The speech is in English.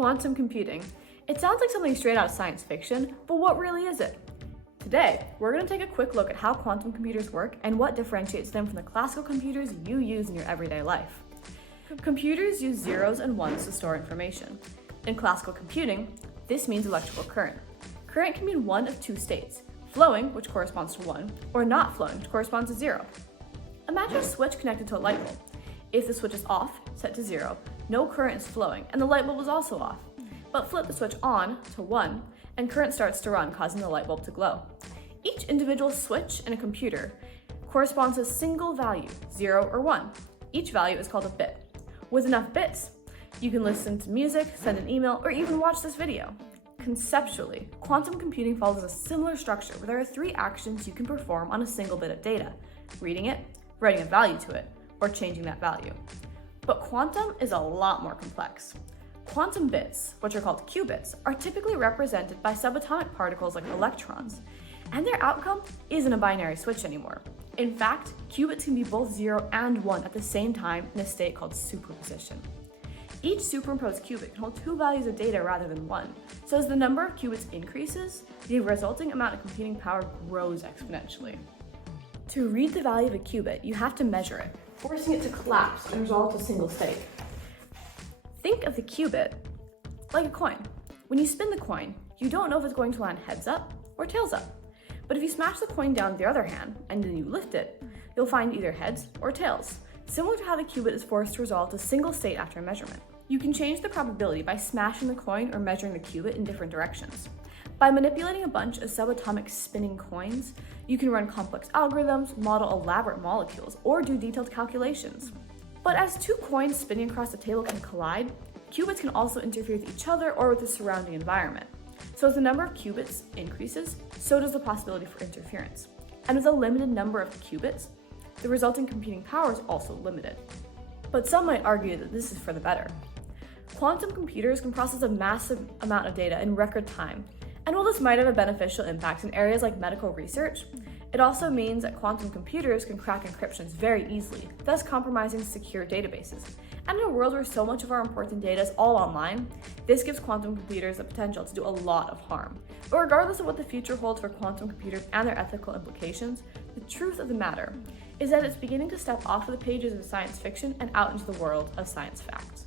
Quantum computing. It sounds like something straight out of science fiction, but what really is it? Today, we're going to take a quick look at how quantum computers work and what differentiates them from the classical computers you use in your everyday life. Computers use zeros and ones to store information. In classical computing, this means electrical current. Current can mean one of two states, flowing, which corresponds to 1, or not flowing, which corresponds to 0. Imagine a switch connected to a light bulb. If the switch is off, set to 0, no current is flowing, and the light bulb is also off. But flip the switch on to 1, and current starts to run, causing the light bulb to glow. Each individual switch in a computer corresponds to a single value, 0 or 1. Each value is called a bit. With enough bits, you can listen to music, send an email, or even watch this video. Conceptually, quantum computing follows a similar structure where there are 3 actions you can perform on a single bit of data: reading it, writing a value to it, or changing that value. But quantum is a lot more complex. Quantum bits, which are called qubits, are typically represented by subatomic particles like electrons, and their outcome isn't a binary switch anymore. In fact, qubits can be both 0 and 1 at the same time in a state called superposition. Each superimposed qubit can hold 2 values of data rather than 1, so as the number of qubits increases, the resulting amount of computing power grows exponentially. To read the value of a qubit, you have to measure it, forcing it to collapse and resolve to a single state. Think of the qubit like a coin. When you spin the coin, you don't know if it's going to land heads up or tails up. But if you smash the coin down with the other hand and then you lift it, you'll find either heads or tails, similar to how the qubit is forced to resolve to a single state after a measurement. You can change the probability by smashing the coin or measuring the qubit in different directions. By manipulating a bunch of subatomic spinning coins, you can run complex algorithms, model elaborate molecules, or do detailed calculations. But as 2 coins spinning across the table can collide, qubits can also interfere with each other or with the surrounding environment. So as the number of qubits increases, so does the possibility for interference. And with a limited number of qubits, the resulting computing power is also limited. But some might argue that this is for the better. Quantum computers can process a massive amount of data in record time, and while this might have a beneficial impact in areas like medical research, it also means that quantum computers can crack encryptions very easily, thus compromising secure databases. And in a world where so much of our important data is all online, this gives quantum computers the potential to do a lot of harm. But regardless of what the future holds for quantum computers and their ethical implications, the truth of the matter is that it's beginning to step off of the pages of science fiction and out into the world of science fact.